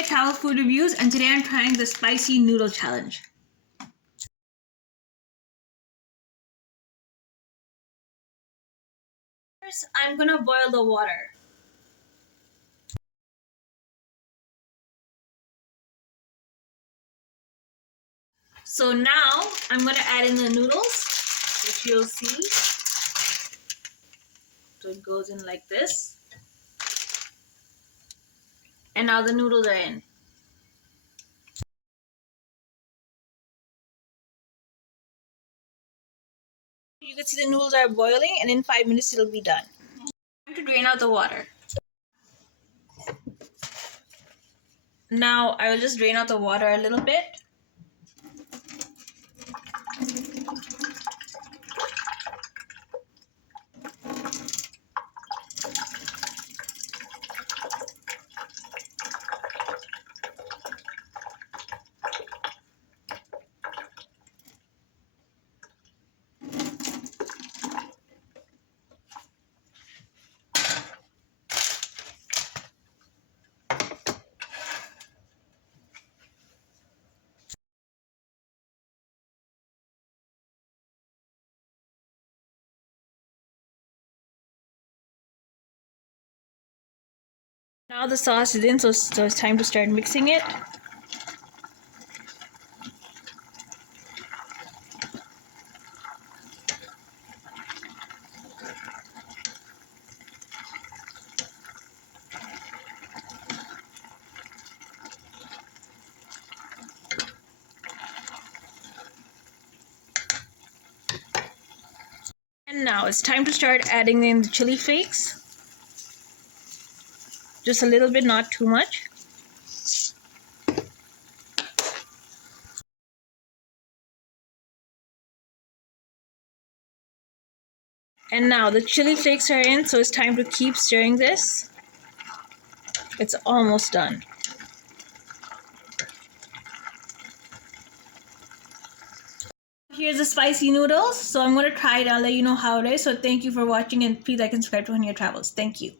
Hunyah Travel Food Reviews, and today I'm trying the Spicy Noodle Challenge. First, I'm gonna boil the water. So now, I'm gonna add in the noodles, which you'll see. So it goes in like this. And now the noodles are in. You can see the noodles are boiling, and in 5 minutes it'll be done. Time to drain out the water. Now I will just drain out the water a little bit. Now the sauce is in, so it's time to start mixing it. And now it's time to start adding in the chili flakes. Just a little bit, not too much. And now the chili flakes are in, so it's time to keep stirring this. It's almost done. Here's the spicy noodles. So I'm going to try it. I'll let you know how it is. So thank you for watching, and please like and subscribe to Hunyah Travels. Thank you.